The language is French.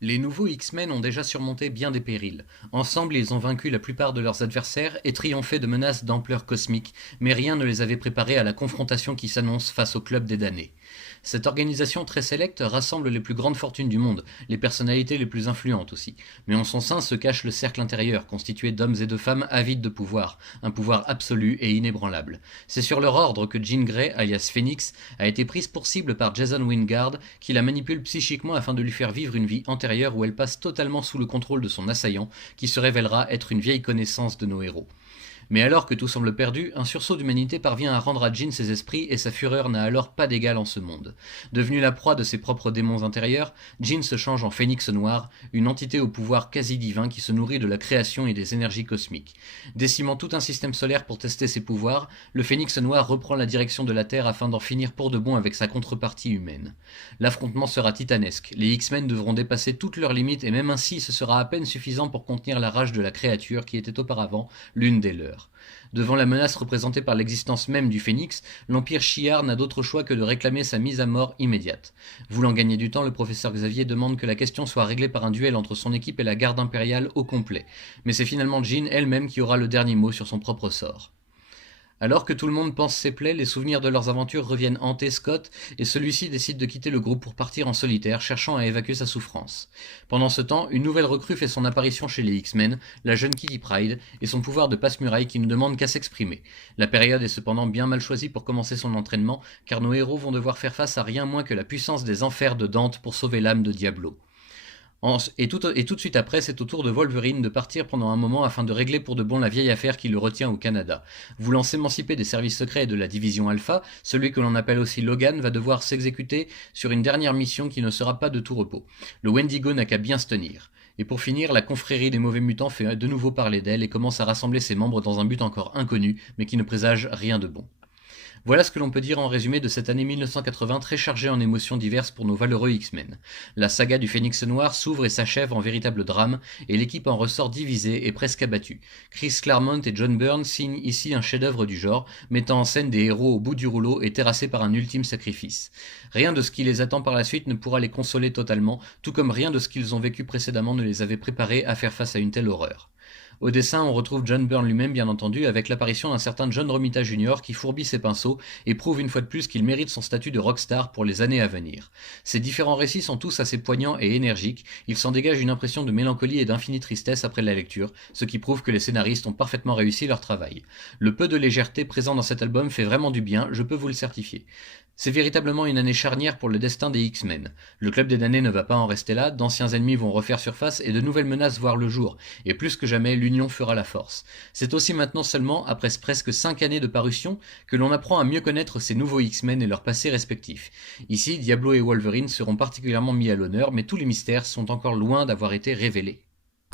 Les nouveaux X-Men ont déjà surmonté bien des périls. Ensemble, ils ont vaincu la plupart de leurs adversaires et triomphé de menaces d'ampleur cosmique, mais rien ne les avait préparés à la confrontation qui s'annonce face au Club des damnés. Cette organisation très sélecte rassemble les plus grandes fortunes du monde, les personnalités les plus influentes aussi, mais en son sein se cache le cercle intérieur, constitué d'hommes et de femmes avides de pouvoir, un pouvoir absolu et inébranlable. C'est sur leur ordre que Jean Grey, alias Phoenix, a été prise pour cible par Jason Wingard, qui la manipule psychiquement afin de lui faire vivre une vie antérieure où elle passe totalement sous le contrôle de son assaillant, qui se révélera être une vieille connaissance de nos héros. Mais alors que tout semble perdu, un sursaut d'humanité parvient à rendre à Jean ses esprits et sa fureur n'a alors pas d'égal en ce monde. Devenue la proie de ses propres démons intérieurs, Jean se change en phénix noir, une entité au pouvoir quasi divin qui se nourrit de la création et des énergies cosmiques. Décimant tout un système solaire pour tester ses pouvoirs, le phénix noir reprend la direction de la Terre afin d'en finir pour de bon avec sa contrepartie humaine. L'affrontement sera titanesque, les X-Men devront dépasser toutes leurs limites et même ainsi ce sera à peine suffisant pour contenir la rage de la créature qui était auparavant l'une des leurs. Devant la menace représentée par l'existence même du Phénix, l'Empire Shi'ar n'a d'autre choix que de réclamer sa mise à mort immédiate. Voulant gagner du temps, le professeur Xavier demande que la question soit réglée par un duel entre son équipe et la garde impériale au complet. Mais c'est finalement Jean elle-même qui aura le dernier mot sur son propre sort. Alors que tout le monde pense ses plaies, les souvenirs de leurs aventures reviennent hanter Scott et celui-ci décide de quitter le groupe pour partir en solitaire, cherchant à évacuer sa souffrance. Pendant ce temps, une nouvelle recrue fait son apparition chez les X-Men, la jeune Kitty Pryde, et son pouvoir de passe-muraille qui ne demande qu'à s'exprimer. La période est cependant bien mal choisie pour commencer son entraînement, car nos héros vont devoir faire face à rien moins que la puissance des enfers de Dante pour sauver l'âme de Diablo. Et tout de suite après, c'est au tour de Wolverine de partir pendant un moment afin de régler pour de bon la vieille affaire qui le retient au Canada. Voulant s'émanciper des services secrets et de la division Alpha, celui que l'on appelle aussi Logan va devoir s'exécuter sur une dernière mission qui ne sera pas de tout repos. Le Wendigo n'a qu'à bien se tenir. Et pour finir, la confrérie des mauvais mutants fait de nouveau parler d'elle et commence à rassembler ses membres dans un but encore inconnu, mais qui ne présage rien de bon. Voilà ce que l'on peut dire en résumé de cette année 1980 très chargée en émotions diverses pour nos valeureux X-Men. La saga du Phénix Noir s'ouvre et s'achève en véritable drame, et l'équipe en ressort divisée et presque abattue. Chris Claremont et John Byrne signent ici un chef-d'œuvre du genre, mettant en scène des héros au bout du rouleau et terrassés par un ultime sacrifice. Rien de ce qui les attend par la suite ne pourra les consoler totalement, tout comme rien de ce qu'ils ont vécu précédemment ne les avait préparés à faire face à une telle horreur. Au dessin, on retrouve John Byrne lui-même bien entendu, avec l'apparition d'un certain John Romita Jr. qui fourbit ses pinceaux et prouve une fois de plus qu'il mérite son statut de rockstar pour les années à venir. Ces différents récits sont tous assez poignants et énergiques, il s'en dégage une impression de mélancolie et d'infinie tristesse après la lecture, ce qui prouve que les scénaristes ont parfaitement réussi leur travail. Le peu de légèreté présent dans cet album fait vraiment du bien, je peux vous le certifier. C'est véritablement une année charnière pour le destin des X-Men. Le Club des damnés ne va pas en rester là, d'anciens ennemis vont refaire surface et de nouvelles menaces voir le jour, et plus que jamais l'union fera la force. C'est aussi maintenant seulement, après presque 5 années de parution, que l'on apprend à mieux connaître ces nouveaux X-Men et leurs passés respectifs. Ici, Diablo et Wolverine seront particulièrement mis à l'honneur, mais tous les mystères sont encore loin d'avoir été révélés.